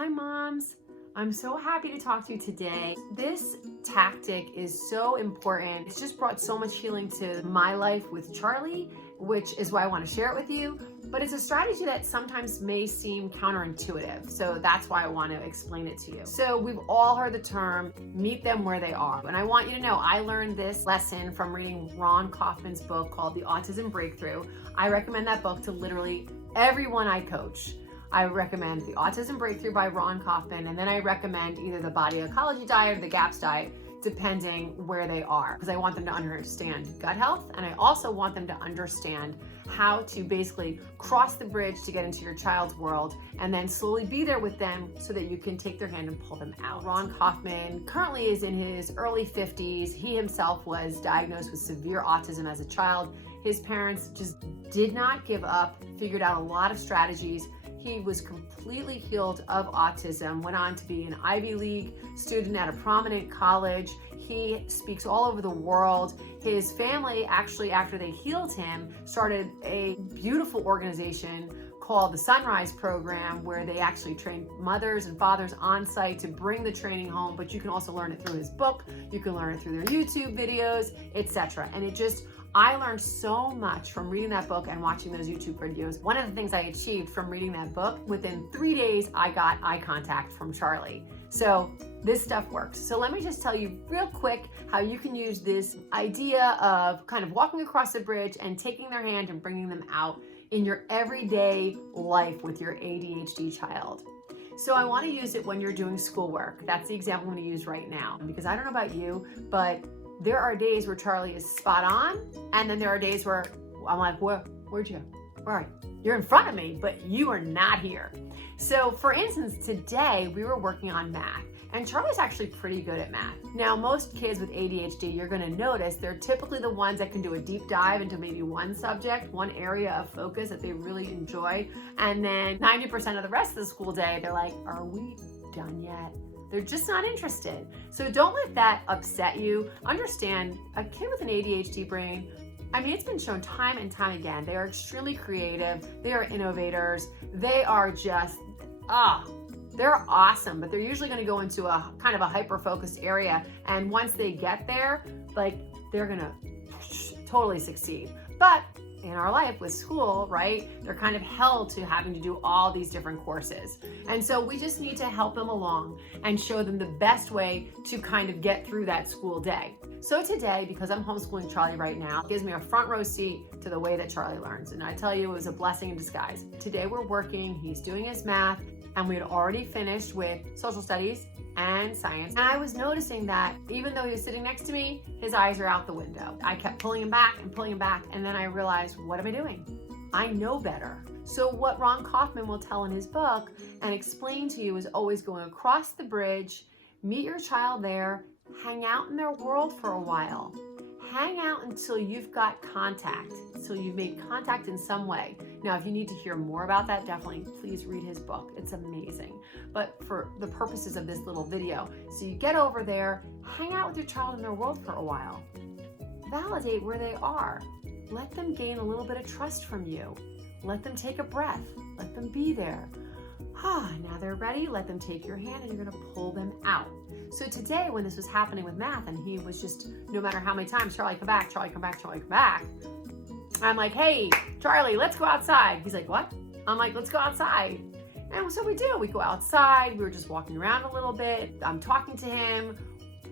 Hi moms, I'm so happy to talk to you today. This tactic is so important. It's just brought so much healing to my life with Charlie, which is why I want to share it with you. But it's a strategy that sometimes may seem counterintuitive. So that's why I want to explain it to you. So we've all heard the term, meet them where they are. And I want you to know, I learned this lesson from reading Raun Kauffman's book called The Autism Breakthrough. I recommend that book to literally everyone I coach. I recommend The Autism Breakthrough by Raun Kauffman, and then I recommend either the Body Ecology Diet or the GAPS diet, depending where they are, because I want them to understand gut health, and I also want them to understand how to basically cross the bridge to get into your child's world and then slowly be there with them so that you can take their hand and pull them out. Raun Kauffman currently is in his early 50s. He himself was diagnosed with severe autism as a child. His parents just did not give up, figured out a lot of strategies. He was completely healed of autism, went on to be an Ivy League student at a prominent college. He speaks all over the world. His family actually, after they healed him, started a beautiful organization called the Sunrise Program, where they actually train mothers and fathers on site to bring the training home, but you can also learn it through his book, you can learn it through their YouTube videos, etc. And I learned so much from reading that book and watching those YouTube videos. One of the things I achieved from reading that book, within 3 days, I got eye contact from Charlie. So this stuff works. So let me just tell you real quick how you can use this idea of kind of walking across the bridge and taking their hand and bringing them out in your everyday life with your ADHD child. So I want to use it when you're doing schoolwork. That's the example I'm going to use right now, because I don't know about you, but there are days where Charlie is spot on, and then there are days where I'm like, where'd you go? Where are you? You're in front of me, but you are not here. So for instance, today we were working on math, and Charlie's actually pretty good at math. Now, most kids with ADHD, you're gonna notice they're typically the ones that can do a deep dive into maybe one subject, one area of focus that they really enjoy, and then 90% of the rest of the school day, they're like, are we done yet? They're just not interested. So don't let that upset you. Understand, a kid with an ADHD brain, I mean, it's been shown time and time again, they are extremely creative, they are innovators, they are just, they're awesome, but they're usually gonna go into a kind of a hyper-focused area, and once they get there, like, they're gonna totally succeed. But in our life with school, right, they're kind of held to having to do all these different courses. And so we just need to help them along and show them the best way to kind of get through that school day. So today, because I'm homeschooling Charlie right now, it gives me a front row seat to the way that Charlie learns. And I tell you, it was a blessing in disguise. Today we're working, he's doing his math, and we had already finished with social studies and science. And I was noticing that even though he was sitting next to me, his eyes are out the window. I kept pulling him back, and then I realized, what am I doing? I know better. So what Raun Kauffman will tell in his book and explain to you is always going across the bridge, meet your child there, hang out in their world for a while. Hang out until you've got contact, until you've made contact in some way. Now, if you need to hear more about that, definitely please read his book. It's amazing. But for the purposes of this little video, so you get over there, hang out with your child in their world for a while. Validate where they are. Let them gain a little bit of trust from you. Let them take a breath. Let them be there. Now they're ready. Let them take your hand and you're going to pull them out. So today, when this was happening with math, and he was just, no matter how many times, Charlie, come back, Charlie, come back, Charlie, come back. I'm like, hey, Charlie, let's go outside. He's like, what? I'm like, let's go outside. And so we do. We go outside. We were just walking around a little bit. I'm talking to him.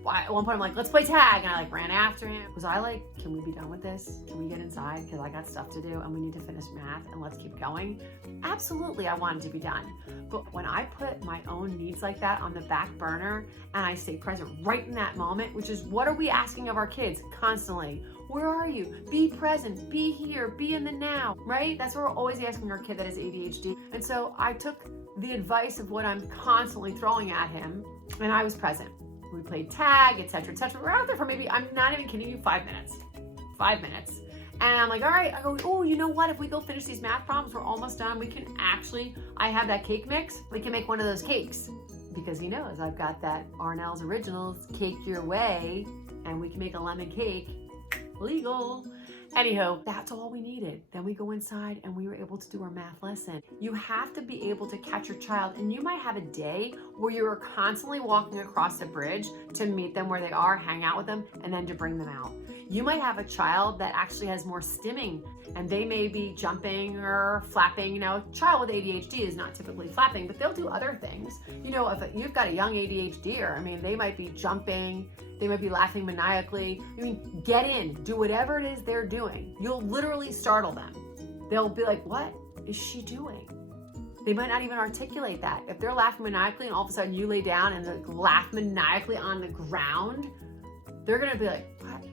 At one point, I'm like, let's play tag. And I ran after him. Was I like, can we be done with this? Can we get inside? Because I got stuff to do and we need to finish math and let's keep going. Absolutely, I wanted to be done. But when I put my own needs like that on the back burner and I stay present right in that moment, which is what are we asking of our kids constantly? Where are you? Be present, be here, be in the now, right? That's what we're always asking our kid that has ADHD. And so I took the advice of what I'm constantly throwing at him and I was present. We played tag, etc., etc. We're out there for maybe, I'm not even kidding you, 5 minutes. 5 minutes. And I'm like, all right, I go, oh, you know what? If we go finish these math problems, we're almost done. We can actually, I have that cake mix. We can make one of those cakes. Because he knows I've got that RAUN'S Originals, Cake Your Way, and we can make a lemon cake legal. Anyhow, that's all we needed. Then we go inside and we were able to do our math lesson. You have to be able to catch your child, and you might have a day where you're constantly walking across the bridge to meet them where they are, hang out with them, and then to bring them out. You might have a child that actually has more stimming, and they may be jumping or flapping. You know, a child with ADHD is not typically flapping, but they'll do other things. You know, if you've got a young ADHDer, I mean, they might be jumping, they might be laughing maniacally. I mean, get in, do whatever it is they're doing. You'll literally startle them. They'll be like, what is she doing? They might not even articulate that. If they're laughing maniacally and all of a sudden you lay down and they laugh maniacally on the ground, they're gonna be like, what?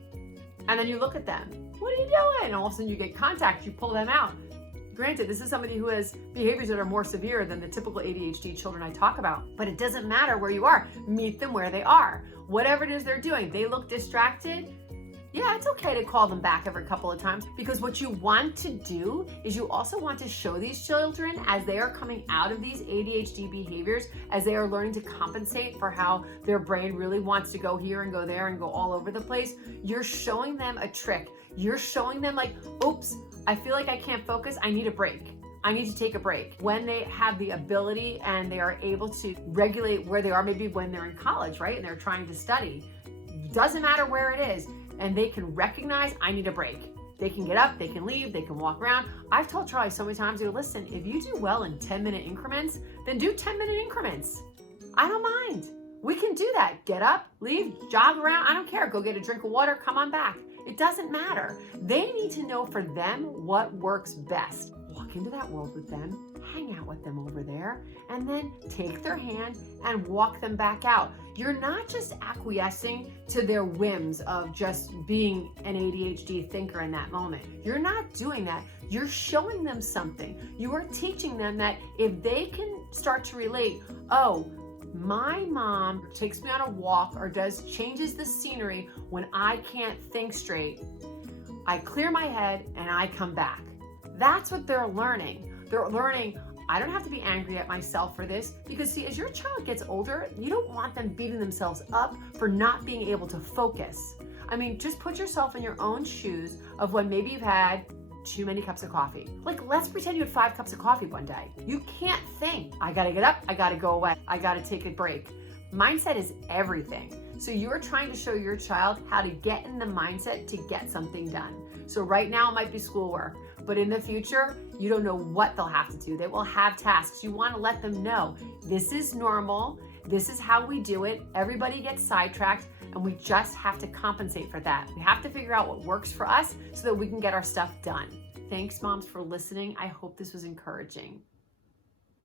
And then you look at them, what are you doing? And all of a sudden you get contact, you pull them out. Granted, this is somebody who has behaviors that are more severe than the typical ADHD children I talk about, but it doesn't matter where you are. Meet them where they are. Whatever it is they're doing, they look distracted. Yeah, it's okay to call them back every couple of times, because what you want to do is you also want to show these children as they are coming out of these ADHD behaviors, as they are learning to compensate for how their brain really wants to go here and go there and go all over the place. You're showing them a trick. You're showing them like, oops, I feel like I can't focus. I need a break. I need to take a break. When they have the ability and they are able to regulate where they are, maybe when they're in college, right? And they're trying to study, doesn't matter where it is. And they can recognize, I need a break. They can get up, they can leave, they can walk around. I've told Charlie so many times, listen, if you do well in 10-minute increments, then do 10-minute increments. I don't mind. We can do that. Get up, leave, jog around. I don't care. Go get a drink of water, come on back. It doesn't matter. They need to know for them what works best. Walk into that world with them, hang out with them over there, and then take their hand and walk them back out. You're not just acquiescing to their whims of just being an ADHD thinker in that moment. You're not doing that. You're showing them something. You are teaching them that if they can start to relate, oh, my mom takes me on a walk or changes the scenery when I can't think straight. I clear my head and I come back. That's what they're learning. They're learning, I don't have to be angry at myself for this, because see, as your child gets older, you don't want them beating themselves up for not being able to focus. I mean, just put yourself in your own shoes of when maybe you've had too many cups of coffee. Like, let's pretend you had 5 cups of coffee one day. You can't think, I gotta get up, I gotta go away, I gotta take a break. Mindset is everything. So you're trying to show your child how to get in the mindset to get something done. So right now it might be schoolwork, but in the future, you don't know what they'll have to do. They will have tasks. You want to let them know this is normal. This is how we do it. Everybody gets sidetracked, and we just have to compensate for that. We have to figure out what works for us so that we can get our stuff done. Thanks, moms, for listening. I hope this was encouraging.